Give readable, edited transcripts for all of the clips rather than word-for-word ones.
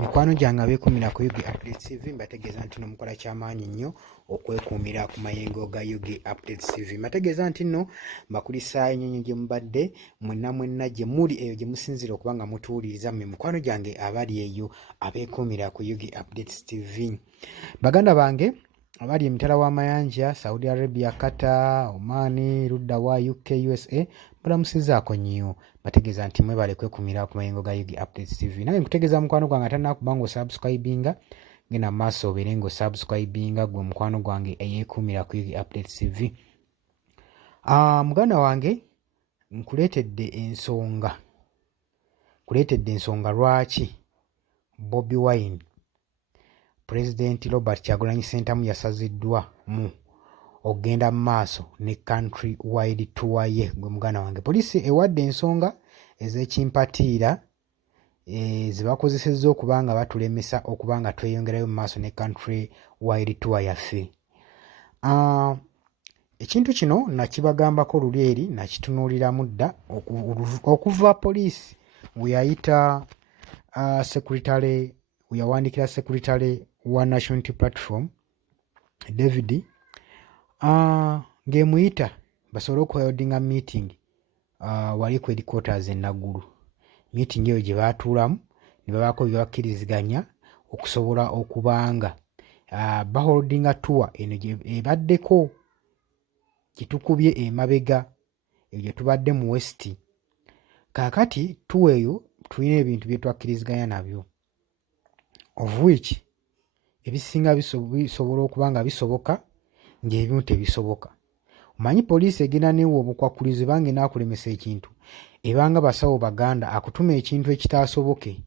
Mikwano gyange abeekuumira ku Yugi Updates TV mbategeeza nti nno mukola kyamaanyi nnyo okwekuumira ku mayengo ga Yugi Updates TV. Mbategeeza nti nno mbakulisa ennyonyi gye mubadde mwenna gye muli eyo gye musinzira okuba nga mutuwuliriza mmwe mikwano gyange abali eyo abeekuumira ku Yugi Updates TV. Baganda bange abali emitala w'amayanja Saudi Arabia, Qatar, Oman, ludda wa UK, USA balamusizaako nnyo. Bategeeza nti mwebale kwekuumira ku mayengo ga Yugi Updates TV. Naye nkutegeeza mukwano gwange atannakuba ng'osubscribinga genda mu maaso obeere ng'osubscribinga gwe mukwano gwange eyeekuumira ku Yugi Updates TV. Muganda wange nkuleetedde ensonga lwaki Bobi Wine President Robert Kyagulanyi Ssentamu yasaziddwa mu ogenda mu maaso ne country wide tour ye. Gwe muganda wange poliisi ewadde ensonga ez'ekimpatiira ze bakozesezza okuba nga batulemesa okuba nga tweyongerayo mu maaso ne country wide tour yaffe. Ekintu kino nakibagambako luli eri nakitunuuliramu dda okuva poliisi we yayita secretary we yawandiikira secretary wa National Unity Platform David ng'emuyita basobole okuholdinga meeting wali ku headquarters e Naggulu. Meeting eyo gye baatuulamu ne babaako bye bakkiriziganya okusobola okubanga baholdinga tour eno ebaddeko gye tukubye emabega eyo gye tubadde mu West. Kaakati tour eyo tulina ebintu bye twakkiriziganya nabyo of which ebisinga bisobola okuba nga bisoboka ng'ebimu tebisoboka. Omanyi poliisi egenda neewa obukwakkulizo banga enaakulemesa ekintu ebanga basawo baganda akutuma ekintu ekitaasoboke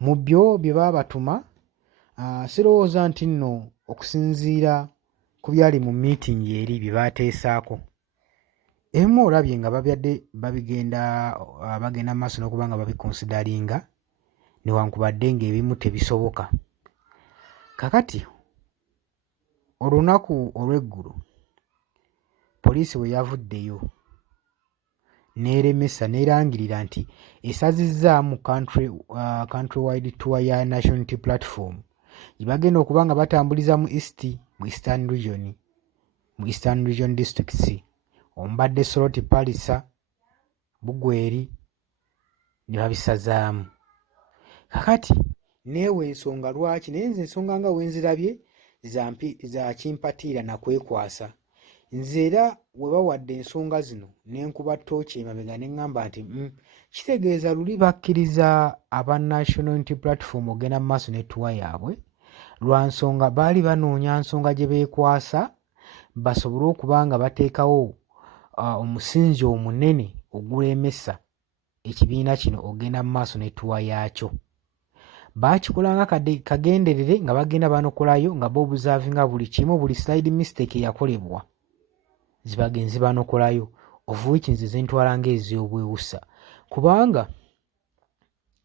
mu byo bye baba batuma. Sirowooza nti nno okusinziira ku byali mu meeting eri bye baateesaako ebimu olabye nga bagenda mu maaso n'okuba nga babikonsidalinga newankubadde ng'ebimu tebisoboka. Kakati olunaku olw'eggulu poliisi bwe yavuddeyo n'eremesa n'erangirira nti esazizzaamu country wide tour ya National Unity Platform gye bagenda okuba nga batambuliza mu Eastern Region Districts Ombadde, Soroti, Palisa, Bugweri ne babisazaamu. Kakati neewa ensonga lwaki, naye nze ensonga nga wenzirabye za kimpatiira nakwekwasa. Nze era we bawadde ensonga zino ne nkuba ttooki emabega ne ŋŋamba nti kitegeeza luli bakkiriza aba National Unity Platform ogenda mu maaso ne tuwa yaabwe lwa nsonga baali banoonya nsonga gye beekwasa basobole okuba nga bateekawo omusingi omunene ogulemesa ekibiina kino ogenda mu maaso ne tuwa yaakyo. Baakikolanga kagenderere nga bagenda banokolayo nga boobuzaavinga buli kimu, buli slide mistake eyakolebwa zibagenzi banokolayo of which nze zentwala ng'ez'obwewusa. Kubanga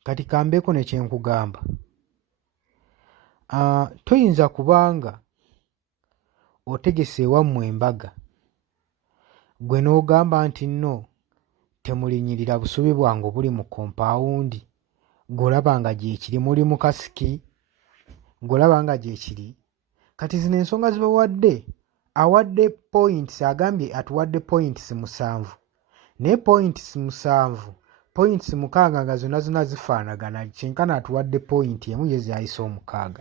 kati kambeeko ne kyenkugamba, toyinza kubanga otegese ewammwe embaga gwe n'ogamba nti nno temulinnyirira busubi bwange obuli mu kompaawundi golaba nga gyekiri, muli mu kasiki golaba nga gyekiri. Kati zino ensonga zibawadde awadde points, agambye atuwadde points 7 naye points 7 points 6 nga zonna zifaanagana kyenkana atuwadde point emu ye zayise 6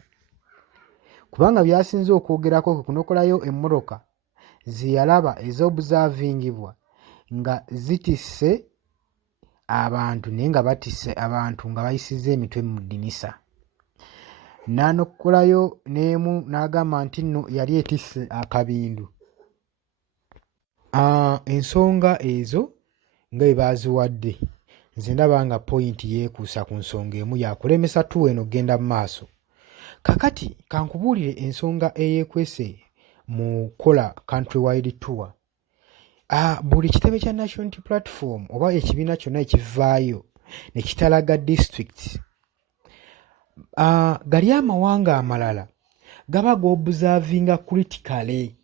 kubanga byasinze okwogerako kunokolayo emmotoka ze yalaba ez'obuzaavingibwa nga zitisse abantu naye nga batisse abantu nga bayisizza emitwe mu ddinisa. N'anokolayo n'emu n'agamba nti nno yali etisse akabindu. Ensonga ezo nga bwe baaziwadde nze ndaba nga pointi yeekuusa ku nsonga emu yakulemesa tuwa eno genda mu maaso. Kakati kankubuulire ensonga eyeekwese mu kukola country wide tour. Buli kitebe kya National Unity Platform oba ekibiina kyonna ekivaayo ne kitalaga district gali amawanga amalala gaba g'obuzaavinga critically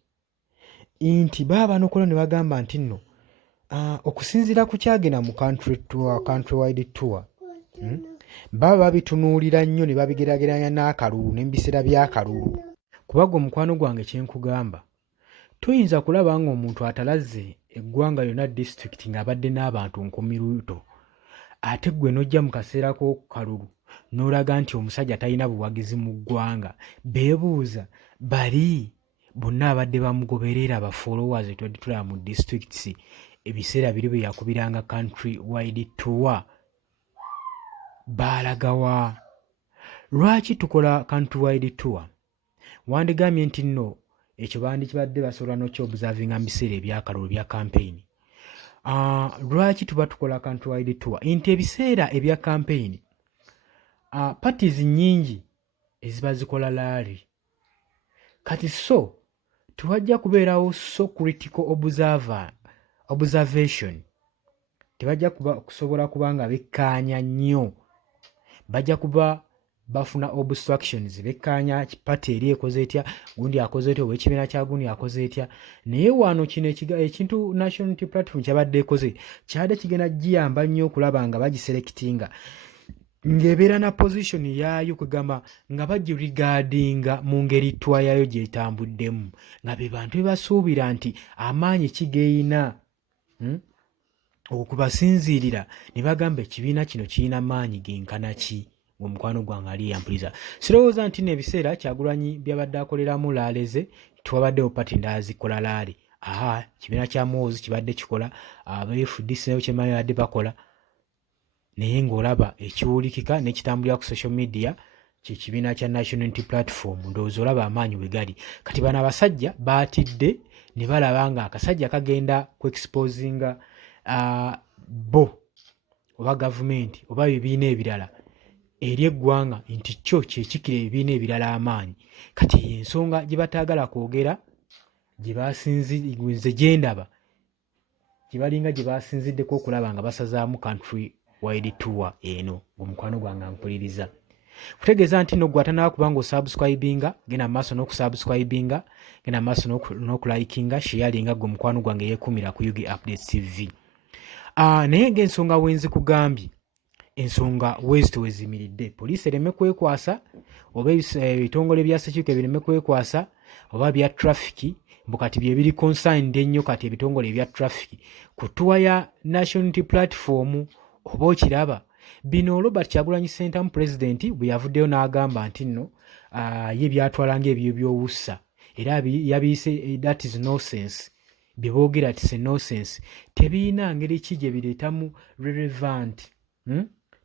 nti baba banokola ne bagamba nti nno okusinziira ku kyagenda mu country wide tour baba babitunuulira nnyo ne babigeraageranya n'akalulu n'ebiseera by'akalulu. Kuba gwe mukwano gwange kyenkugamba, tuyinza kulaba ng'omuntu atalazze eggwanga lyonna disitulikiti ng'abadde n'abantu nkumi luuto, ate ggwe n'ojja mu kaseera k'okalulu n'olaga nti omusajja talina buwagizi mu ggwanga. Beebuuza bali bonna abadde bamugoberera ba followers etwadde tulaba mu disitulikiti ebiseera biri bwe yakubiranga country wide tour, baalagawa? Lwaki tukola country wide tour? Wandigambye nti nno ekyo bandikibadde basobola n'okyobuzavinga mu biseera ebyakalulu bya campaign. Lwaki tuba tukola country wide tour? Nti ebiseera ebya campaign parties nnyingi eziba zikola laali, kati so tewajja kubeerawo so critical observation, tebajja kusobola kuba nga bekkaanya nnyo, bajja kuba bafuna obstructions, bekkaanya party eri ekoze etya, gundi akoze etya, ow'ekibiina kya gundi akoze etya. Naye wano kino ekintu National Unity Platform kyabadde ekoze kyabadde kigenda giyamba nnyo okulaba nga bagiselectinga ng'ebeera na position yaayo kwegamba nga bagirigardinga mu ngeri twa yaayo gy'etambuddemu, nga be bantu bebasuubira nti amaanyi kigeeyina okubasinziirira ne bagamba ekibiina kino kirina maanyi genkana ki. Omukwano gwange ali yampuliza, sirowooza nti n'ebiseera Kyagulanyi byabadde akoleramu laaleze tiwabaddewo pati ndala zikola laale. Kibiina kya Muhoozi kibadde kikola, abeFDC nayo kyemayo badde bakola, naye ng'olaba ekiwulikika n'ekitambulira ku social media kye kibiina kya National Unity Platform, ndowooza olaba amaanyi we gali. Kati bano abasajja baatidde ne balaba nga akasajja kagenda ku exposinga bo oba gavumenti oba ebibiina ebirala eri eggwanga nti kyo kyekikira ebibiina ebirala amaanyi. Kati ensonga gye bataagala kwogera gye basinze gye ndaba gye balinga gye basinziddeko okulaba nga basazaamu country wide tour eno. Omukwano gwange ampuliriza kutegeeza nti no gwatanaba kubanga osubscribinga, genda maaso n'okusubscribinga, genda maaso n'okulayikinga, sharinga gwe mukwano gwange yeekumira ku UG Updates TV. Naye ng'ensonga wenzi kugambye, ensonga wezi wezimiridde, poliisi ereme kwekwasa oba ebitongole bya security bireme kwekwasa oba bya traffic, mbukati bye biri concerned ennyo kati ebitongole bya traffic ku tour ya National Unity Platform. Oba okiraba bino Robert Kyagulanyi Ssentamu President bwe yavuddeyo n'agamba nti nno ye byatwalanga ebyo by'owussa era yabiyise that is nonsense, bye boogera ti nonsense, tebiina ngeri ki gye bireetamu relevant,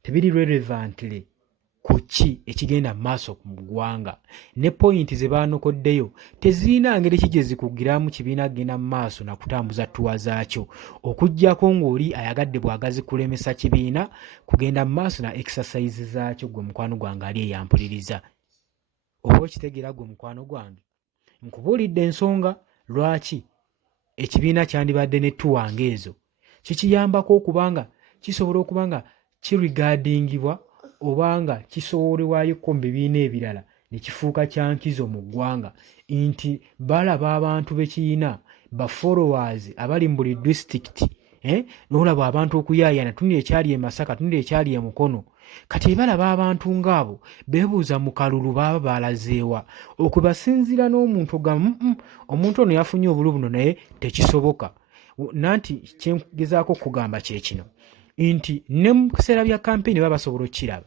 tebiri relevantly ku ki ekigenda mu maaso mu ggwanga, ne point ze baanokoddeyo tezirina ngeri ki gye zikugiramu kibiina kugenda mu maaso na kutambuza tuwa zaakyo, okuggyako ng'oli ayagadde bwagazi kulemesa kibiina kugenda mu maaso na exercise zaakyo. Gwe mukwano gwange ali eyampuliriza, oba okitegeera gwe mukwano gwange, nkubuulidde ensonga lwaki ekibiina kyandibadde ne tuwa ng'ezo, kikiyambako okubanga kisobola okubanga kirigardingibwa obanga kisobolebwayoko mu bibiina ebirala ne kifuuka kya nkizo mu ggwanga, nti balaba abantu bekiina ba followers abali mu buli disitulikiti, n'olaba abantu okuyaayana, tunira ekyali e Masaka, tunira ekyali e Mukono. Kati balaba abantu ng'abo beebuuza mu kalulu baba baalazeewa, okubasinziira n'omuntu ogamu omuntu ono yafunye obulu buno naye tekisoboka. Nanti kyengezaako okugamba kye kino nti ne mu biseera bya campaign baba basobola okukiraba,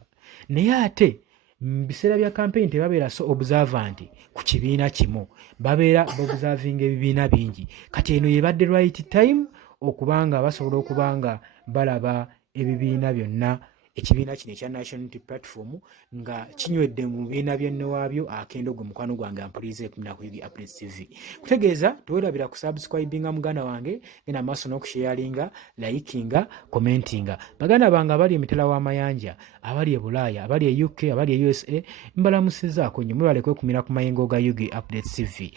naye ate mu biseera bya campaign tebabeera so observant ku kibiina kimu, babeera observinga ebibiina bingi. Kati eno yebadde right time okubanga basobola okubanga balaba ebibiina byonna ekibiina kino ekya National Unity Platform nga kinywedde mu bibiina byonna waabyo akendo. Gwe mukwano gwange ampuliriza ekumira ku UG Updates TV. Kutegeeza tewerabira ku subscribinga muganda wange, genda maaso n'okusharinga, likinga, commentinga. Baganda bange abali emitala w'amayanja, abali e Bulaaya, abali e UK, abali e USA, mbalamusizaako nnyo mwebale kwekumira ku mayengo ga UG Updates TV.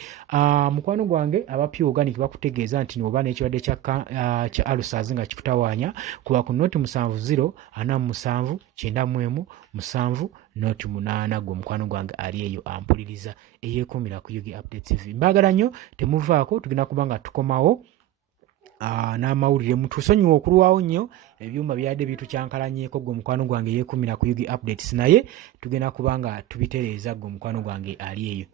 Mukwano gwange abapya organic bakutegeeza nti n'oba n'ekirwadde kya ulcers nga kikutawaanya kuba ku noti 70 47 91 7 noti 8. Gwe mukwano gwange ali eyo ampuliriza eyeekumira ku UG Updates TV. Mbagala nnyo, temuvaako, tugenda kubanga tukomawo n'amawulire. Mutusonyiwa okulwawo nnyo, ebyuma byadde bitukyankalanyeeko gwe mukwano gwange yeekumira ku Yugi Updates, naye tugenda kubanga tubitereeza gwe mukwano gwange ali eyo.